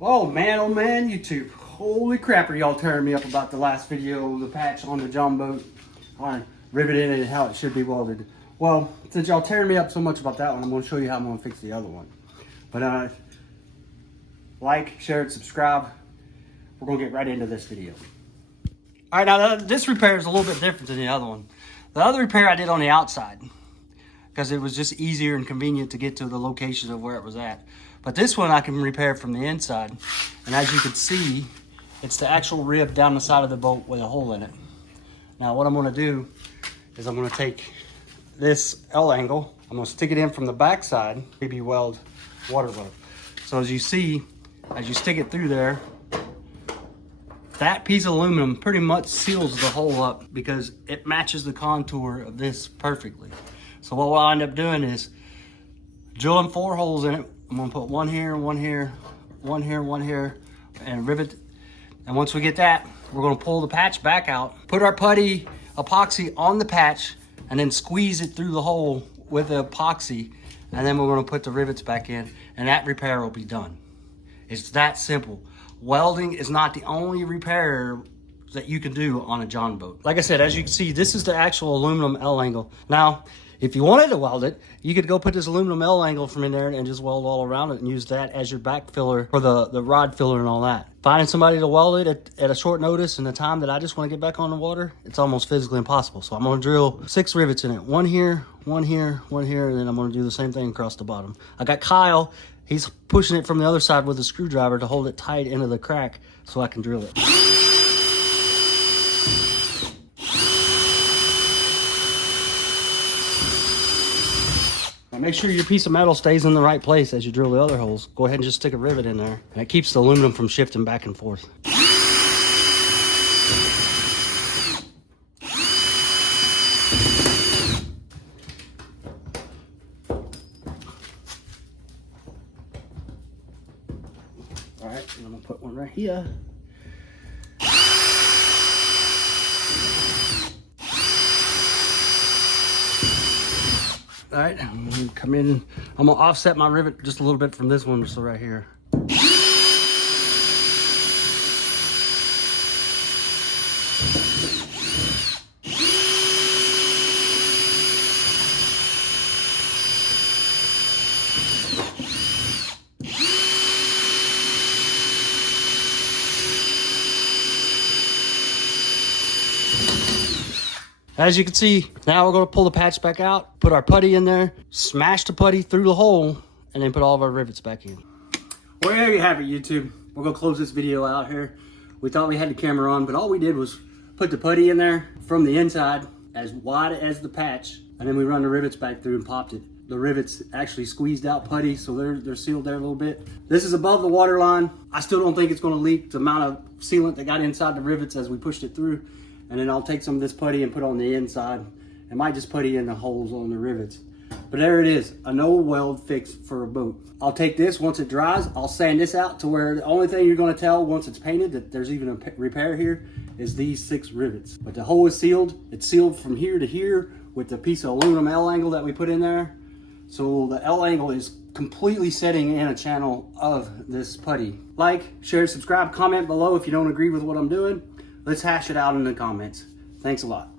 Oh man, YouTube. Holy crap, are y'all tearing me up about the last video, the patch on the Jon Boat, on riveting and how it should be welded. Well, since y'all tearing me up so much about that one, I'm going to show you how I'm going to fix the other one. But like, share, and subscribe. We're going to get right into this video. All right, now this repair is a little bit different than the other one. The other repair I did on the outside because it was just easier and convenient to get to the location of where it was at. But this one I can repair from the inside. And as you can see, it's the actual rib down the side of the boat with a hole in it. Now what I'm gonna do is I'm gonna take this L angle, I'm gonna stick it in from the back side, maybe weld, water weld. So as you see, as you stick it through there, that piece of aluminum pretty much seals the hole up because it matches the contour of this perfectly. So what we'll end up doing is drilling 4 holes in it. I'm gonna put one here, one here, one here, one here, and rivet. And once we get that, we're gonna pull the patch back out, put our putty epoxy on the patch, and then squeeze it through the hole with the epoxy. And then we're gonna put the rivets back in, and that repair will be done. It's that simple. Welding is not the only repair that you can do on a Jon Boat. Like I said, as you can see, this is the actual aluminum L angle. Now, if you wanted to weld it, you could go put this aluminum L angle from in there and just weld all around it and use that as your back filler for the rod filler and all that. Finding somebody to weld it at a short notice and the time that I just want to get back on the water, it's almost physically impossible. So I'm going to drill 6 rivets in it. One here, one here, one here, and then I'm going to do the same thing across the bottom. I got Kyle. He's pushing it from the other side with a screwdriver to hold it tight into the crack so I can drill it. Now make sure your piece of metal stays in the right place as you drill the other holes. Go ahead and just stick a rivet in there, and it keeps the aluminum from shifting back and forth. All right, and I'm gonna put one right here. All right, I'm gonna come in. I'm gonna offset my rivet just a little bit from this one, so right here. As you can see, now we're going to pull the patch back out, put our putty in there, smash the putty through the hole, and then put all of our rivets back in. Well, there you have it, YouTube. We're going to close this video out here. We thought we had the camera on, but all we did was put the putty in there from the inside, as wide as the patch, and then we run the rivets back through and popped it. The rivets actually squeezed out putty, so they're sealed there a little bit. This is above the water line. I still don't think it's going to leak the amount of sealant that got inside the rivets as we pushed it through. And then I'll take some of this putty and put on the inside. I might just putty in the holes on the rivets. But there it is, a no weld fix for a boat. I'll take this once it dries, I'll sand this out to where the only thing you're gonna tell once it's painted that there's even a repair here is these 6 rivets. But the hole is sealed. It's sealed from here to here with the piece of aluminum L angle that we put in there. So the L angle is completely setting in a channel of this putty. Like, share, subscribe, comment below if you don't agree with what I'm doing. Let's hash it out in the comments. Thanks a lot.